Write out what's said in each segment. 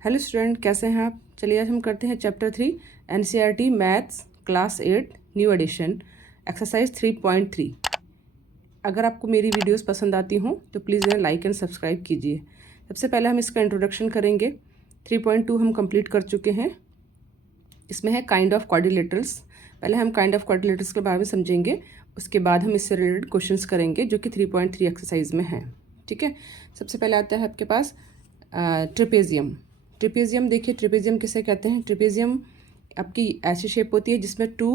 Hello student, कैसे हैं आप। चलिए आज हम करते हैं chapter 3 NCERT maths class 8 new edition exercise 3.3। अगर आपको मेरी वीडियोस पसंद आती हों तो प्लीज़ इन्हें लाइक एंड सब्सक्राइब कीजिए। सबसे पहले हम इसका इंट्रोडक्शन करेंगे। 3.2 हम कंप्लीट कर चुके हैं। इसमें है काइंड ऑफ क्वाड्रिलेटरल्स। पहले हम काइंड ऑफ क्वाड्रिलेटरल्स के बारे में समझेंगे, उसके बाद हम इससे रिलेटेड क्वेश्चंस करेंगे जो कि 3.3 एक्सरसाइज में हैं। ठीक है, सबसे पहले आता है आपके पास ट्रेपेजियम। ट्रेपेजियम देखिए, ट्रेपेजियम किसे कहते हैं। ट्रेपेजियम आपकी ऐसी शेप होती है जिसमें 2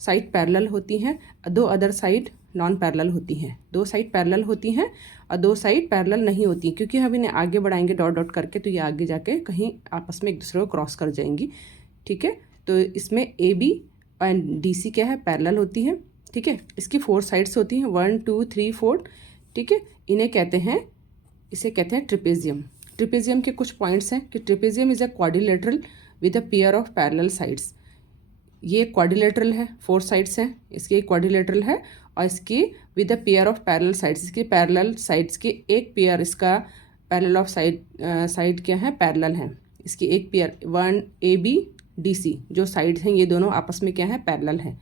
साइड पैरेलल होती हैं, 2 अदर साइड नॉन पैरेलल होती हैं। 2 साइड पैरेलल होती हैं और 2 साइड पैरेलल नहीं होती, क्योंकि हम इन्हें आगे बढ़ाएंगे डॉट डॉट करके तो ये आगे जाके कहीं आपस में एक दूसरे को क्रॉस कर जाएंगी। ठीक है, तो इसमें A B and D C क्या है, पैरेलल होती हैं। ठीक है, इसकी 4 साइड्स होती हैं, 1 2 3 4। ठीक है, इन्हें कहते हैं, इसे कहते हैं ट्रेपेजियम। ट्रेपेजियम के कुछ पॉइंट्स हैं कि trapezium is a quadrilateral with a pair of parallel sides. ये क्वाड्रिलेटरल है, 4 साइड्स हैं, इसकी एक क्वाड्रिलेटरल है और इसकी with a pair of parallel sides, इसकी पैरेलल साइड्स की एक पेयर, इसका पैरेलल ऑफ साइड क्या है, पैरेलल है। इसकी एक pair 1 A B D C जो साइड्स हैं ये दोनों आपस में क्या है, पैरेलल है।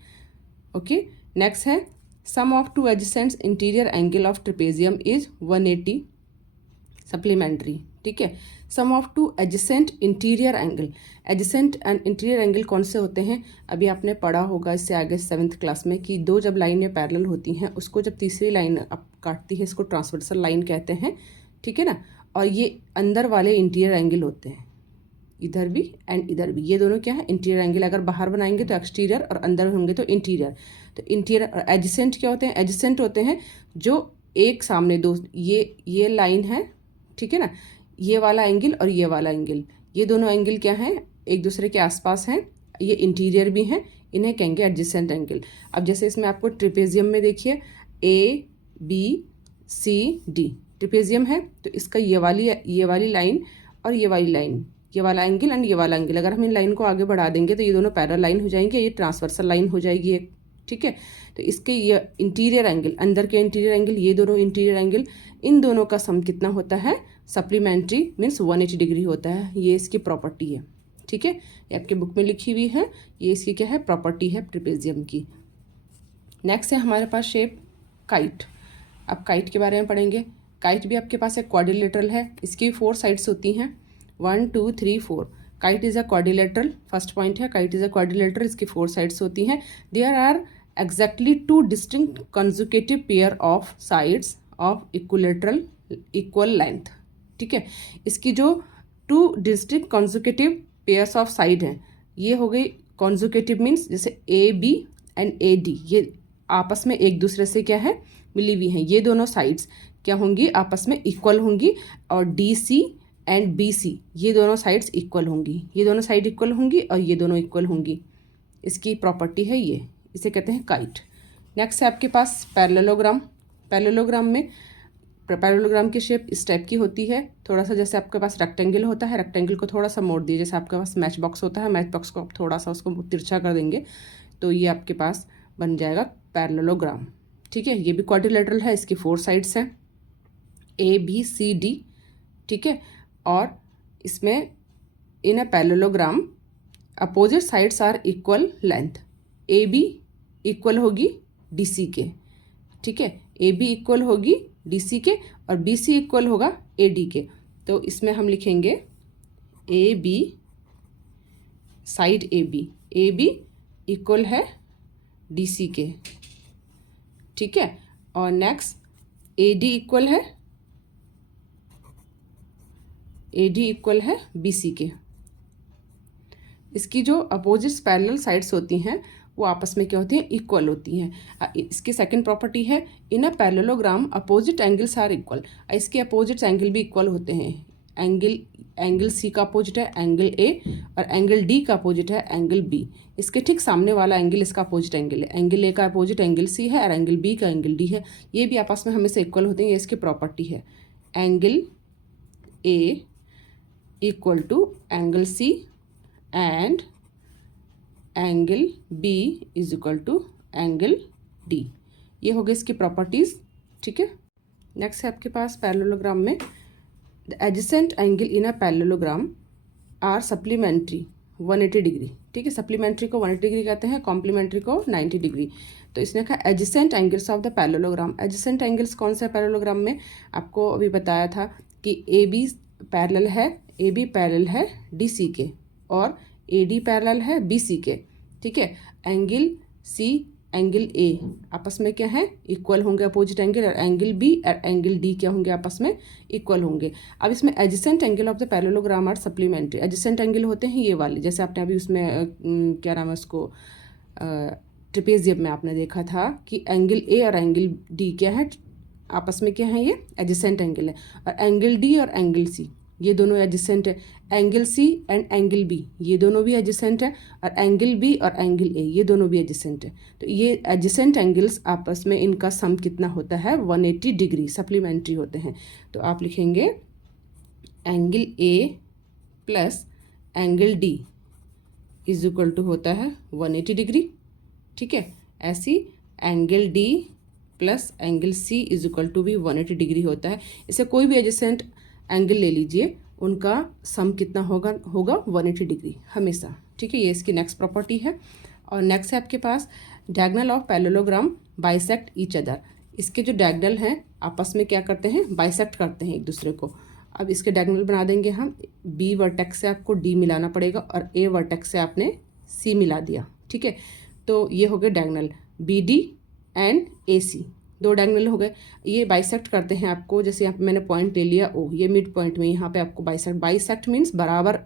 ओके, नेक्स्ट है sum of 2 adjacent interior angle of trapezium is 180 supplementary. ठीक है, sum of 2 adjacent interior angle. Adjacent and interior angle कौन से होते हैं, अभी आपने पढ़ा होगा इससे आगे 7th क्लास में कि 2 जब लाइनें पैरेलल होती हैं उसको जब तीसरी लाइन अब काटती है इसको ट्रांसवर्सल लाइन कहते हैं। ठीक है ना, और ये अंदर वाले इंटीरियर एंगल होते हैं, इधर भी एंड इधर भी, ये दोनों क्या है, इंटीरियर एंगल। अगर बाहर बनाएंगे तो एक्सटीरियर और अंदर होंगे तो इंटीरियर। तो इंटीरियर और एडजेसेंट क्या होते हैं, एडजेसेंट होते हैं जो एक सामने दो, ये लाइन है, ठीक है ना, ये वाला एंगल और ये वाला एंगल, ये दोनों एंगल क्या हैं, एक दूसरे के आसपास हैं, ये इंटीरियर भी हैं, इन्हें कहेंगे एडजेसेंट एंगल। अब जैसे इसमें आपको ट्रेपेजियम में देखिए A B C D trapezium है, तो इसका ये वाली लाइन और ये वाली लाइन, ये वाला एंगल एंड ये वाला एंगल, अगर हम इन लाइन को आगे बढ़ा देंगे तो ये दोनों पैरेलल लाइन हो जाएंगे, ये ट्रांसवर्सल लाइन हो जाएगी एक। ठीक है, तो इसके ये इंटीरियर एंगल, अंदर के इंटीरियर एंगल, ये दोनों इंटीरियर एंगल, इन दोनों का सम कितना होता है, सप्लीमेंट्री मीन्स 180 डिग्री होता है। ये इसकी प्रॉपर्टी है। ठीक है, ये आपके बुक में लिखी हुई है, ये इसकी क्या है, प्रॉपर्टी है ट्रेपेजियम की। नेक्स्ट है हमारे पास शेप काइट। अब काइट के बारे में पढ़ेंगे। काइट भी आपके पास एक क्वाड्रिलेटरल है, इसकी 4 साइड्स होती हैं, 1 2 3 4। Kite is a quadrilateral, first point है, काइट इज अ क्वाड्रिलेटरल, इसकी 4 साइड्स होती हैं। There are exactly 2 distinct consecutive pair of sides of equal length। ठीक है, इसकी जो 2 distinct consecutive pairs of side हैं, ये हो गई consecutive मीन्स जैसे A B and A D, ये आपस में एक दूसरे से क्या है, मिली हुई हैं। ये दोनों साइड्स क्या होंगी, आपस में इक्वल होंगी, और D C and B C ये दोनों साइड्स इक्वल होंगी, ये दोनों साइड इक्वल होंगी और ये दोनों इक्वल होंगी। इसकी प्रॉपर्टी है ये, इसे कहते हैं काइट। नेक्स्ट है आपके पास पैरेललोग्राम। पैरेललोग्राम में पैरेललोग्राम की शेप इस टाइप की होती है, थोड़ा सा जैसे आपके पास रेक्टेंगल होता है, रेक्टेंगल को थोड़ा सा मोड़ दिए, जैसे आपके पास मैच बॉक्स होता है, मैच बॉक्स को आप थोड़ा सा उसको तिरछा कर देंगे तो ये आपके पास बन जाएगा पैरेललोग्राम। ठीक है, ये भी क्वाड्रिलेटरल है, इसकी 4 साइड्स हैं, ए बी सी डी। ठीक है, और इसमें in a parallelogram opposite sides are equal length. A B equal होगी डी सी के। ठीक है, ए बी इक्वल होगी डी सी के और बी सी इक्वल होगा ए डी के। तो इसमें हम लिखेंगे A B side A B equal है डी सी के। ठीक है, और नेक्स्ट ए डी इक्वल है बी सी के। इसकी जो अपोजिट पैरेलल साइड्स होती हैं वो आपस में क्या होती हैं, इक्वल होती हैं। इसकी सेकंड प्रॉपर्टी है in a parallelogram opposite angles are equal. इसके अपोजिट एंगल भी इक्वल होते हैं। एंगल सी का अपोजिट है एंगल ए और एंगल डी का अपोजिट है एंगल बी। इसके ठीक सामने वाला एंगल इसका अपोजिट एंगल है, एंगल ए का अपोजिट एंगल सी है और एंगल बी का एंगल डी है। ये भी आपस में हमेशा इक्वल होते हैं, ये इसकी प्रॉपर्टी है। Angle A equal to angle C and angle B is equal to angle D. ये हो गई इसकी प्रॉपर्टीज़। ठीक है, नेक्स्ट है आपके पास पैरेललोग्राम में the adjacent angle in a parallelogram are supplementary 180 degree, ठीक है। सप्लीमेंट्री को 180 डिग्री कहते हैं, कॉम्प्लीमेंट्री को 90 डिग्री। तो इसने कहा adjacent angles of the parallelogram. Adjacent angles कौन सा है पैरेललोग्राम में, आपको अभी बताया था कि ए बी पैरेलल है, ए बी पैरेलल है डी सी के, और ए डी पैरेलल है बी सी के, ठीक है। एंगल सी एंगल ए आपस में क्या है, इक्वल होंगे अपोजिट एंगल, और एंगल बी और एंगल डी क्या होंगे, आपस में इक्वल होंगे। अब इसमें adjacent angle of the parallelogram are supplementary. Adjacent angle होते हैं ये वाले, जैसे आपने अभी उसमें क्या नाम है उसको, ट्रेपेजियम में आपने देखा था कि एंगल ए और एंगल डी क्या है, आपस में क्या है, ये एडजेसेंट एंगल है। और एंगल डी और एंगल सी ये दोनों एडजेसेंट है। Angle C and angle B ये दोनों भी एडजेसेंट है, और एंगल बी और एंगल ए ये दोनों भी एडजेसेंट है। तो ये एडजेसेंट एंगल्स आपस में इनका सम कितना होता है, 180 डिग्री, सप्लीमेंट्री होते हैं। तो आप लिखेंगे angle A plus angle D is equal to होता है 180 डिग्री, ठीक है। ऐसी angle D plus angle C is equal to भी 180 डिग्री होता है। इसे कोई भी एडजेसेंट एंगल ले लीजिए, उनका सम कितना होगा 180 डिग्री हमेशा, ठीक है। ये इसकी नेक्स्ट प्रॉपर्टी है। और नेक्स्ट है आपके पास diagonal of parallelogram bisect each other. इसके जो डायगोनल हैं आपस में क्या करते हैं, बाइसेक्ट करते हैं एक दूसरे को। अब इसके डायगोनल बना देंगे हम, बी वर्टेक्स से आपको डी मिलाना पड़ेगा, और ए वर्टेक्स से आपने सी मिला दिया, ठीक है। तो ये हो गए डायगोनल बी डी एंड ए सी, दो डायगोनल हो गए। ये बाइसेक्ट करते हैं आपको, जैसे यहाँ पे मैंने पॉइंट ले लिया ओ, ये मिड पॉइंट में यहाँ पे आपको बाइसेक्ट मीन्स बराबर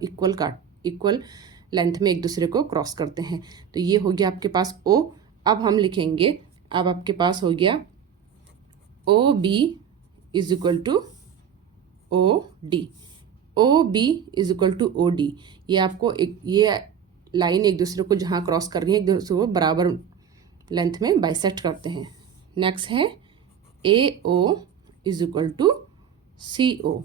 इक्वल लेंथ में एक दूसरे को क्रॉस करते हैं। तो ये हो गया आपके पास ओ। अब हम लिखेंगे, अब आपके पास हो गया O B is equal to O D, O B is equal to O D. ये आपको ये लाइन एक दूसरे को जहाँ क्रॉस कर रही है एक दूसरे को बराबर लेंथ में बाइसेक्ट करते हैं। नेक्स्ट है A O is equal to C O,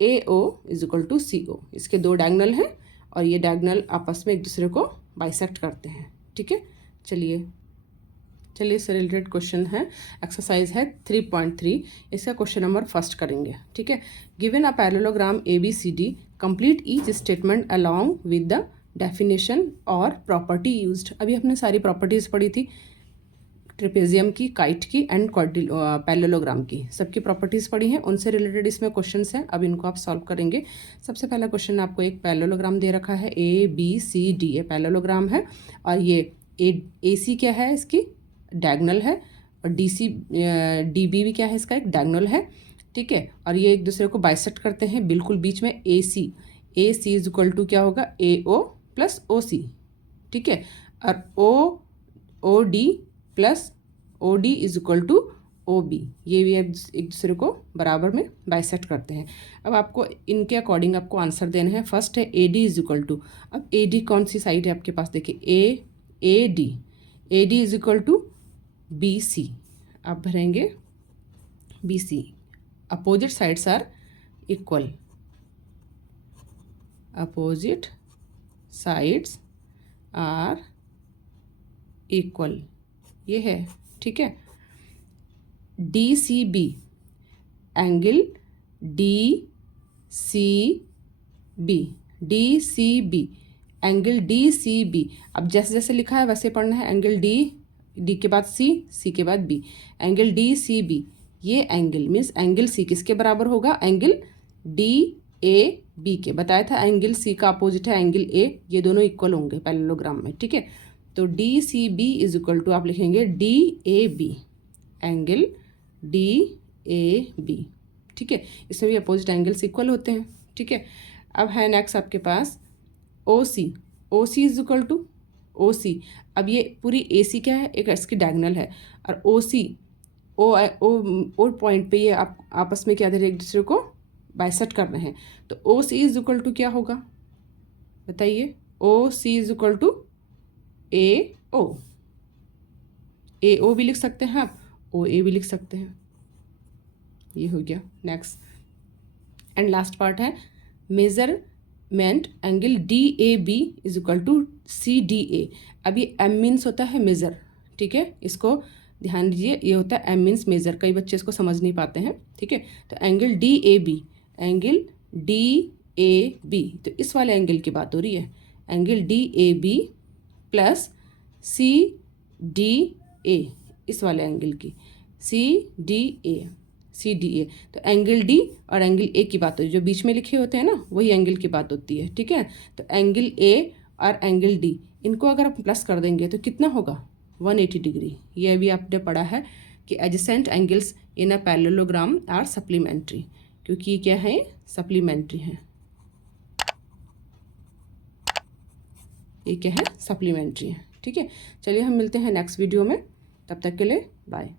A O is equal to C O. इसके दो डायगोनल हैं, और ये डायगोनल आपस में एक दूसरे को बाइसेक्ट करते हैं, ठीक है। चलिए इससे रिलेटेड क्वेश्चन है, एक्सरसाइज है 3.3। इसका क्वेश्चन नंबर फर्स्ट करेंगे, ठीक है। Given a parallelogram A B C D, complete each statement along with the definition और प्रॉपर्टी यूज्ड। अभी हमने सारी प्रॉपर्टीज़ पढ़ी थी, ट्रेपेजियम की, काइट की एंड पैरेललोग्राम की, सबकी प्रॉपर्टीज़ पढ़ी हैं, उनसे रिलेटेड इसमें क्वेश्चंस हैं। अब इनको आप सॉल्व करेंगे। सबसे पहला क्वेश्चन आपको एक पैरेललोग्राम दे रखा है, ए बी सी डी, ये पैरेललोग्राम है, और ये ए सी क्या है, इसकी डायगोनल है, और डी सी डी बी भी क्या है, इसका एक डायगोनल है, ठीक है। और ये एक दूसरे को बाइसेक्ट करते हैं बिल्कुल बीच में। ए सी इज इक्वल टू क्या होगा, ए ओ प्लस ओ सी, ठीक है। और O D plus O D is equal to O B, ये भी एक दूसरे को बराबर में बाइसेक्ट करते हैं। अब आपको इनके अकॉर्डिंग आपको आंसर देना है। फर्स्ट है A D is equal to, अब ए डी कौन सी साइड है आपके पास, देखिए A D is equal to B C. आप भरेंगे B C, opposite sides are equal, opposite sides are equal, ये है, ठीक है। D C B, angle D C B, angle D C B. अब जैसे जैसे लिखा है वैसे पढ़ना है। एंगल डी के बाद सी के बाद B, angle D C B. ये एंगल मीन्स एंगल सी किसके बराबर होगा, एंगल डी ए बी के। बताया था एंगल सी का अपोजिट है एंगल ए, ये दोनों इक्वल होंगे पैरेललोग्राम में, ठीक है। तो D C B is equal to आप लिखेंगे D A B, angle D A B, ठीक है। इसमें भी अपोजिट एंगल्स इक्वल होते हैं, ठीक है। अब है नेक्स्ट आपके पास ओ सी इज इक्वल टू ओ सी। अब ये पूरी ए सी क्या है, एक इसकी डायगोनल है, और ओ सी ओ पॉइंट पे ये आप आपस में क्या दे रहे हैं, एक दूसरे को बाइसेक्ट कर रहे हैं। तो ओ सी इज इक्वल टू क्या होगा बताइए, ओ सी इज इक्वल टू ए ओ भी लिख सकते हैं आप, ओ ए भी लिख सकते हैं, ये हो गया। नेक्स्ट एंड लास्ट पार्ट है measurement angle D A B is equal to C D A. अब ये एम मीन्स होता है मेज़र, ठीक है, इसको ध्यान दीजिए, ये होता है एम मीन्स मेज़र, कई बच्चे इसको समझ नहीं पाते हैं, ठीक है। तो angle D A B A B, तो इस वाले एंगल की बात हो रही है, angle D A B plus C D A, इस वाले एंगल की सी डी ए, तो एंगल डी और एंगल ए की बात होती है, जो बीच में लिखे होते हैं ना वही एंगल की बात होती है, ठीक है। तो एंगल ए और एंगल डी, इनको अगर आप प्लस कर देंगे तो कितना होगा 180 डिग्री। ये अभी आपने पढ़ा है कि adjacent angles in a parallelogram are supplementary, क्योंकि ये क्या है, सप्लीमेंट्री है, ये क्या है, सप्लीमेंट्री है, ठीक है। चलिए हम मिलते हैं नेक्स्ट वीडियो में, तब तक के लिए बाय।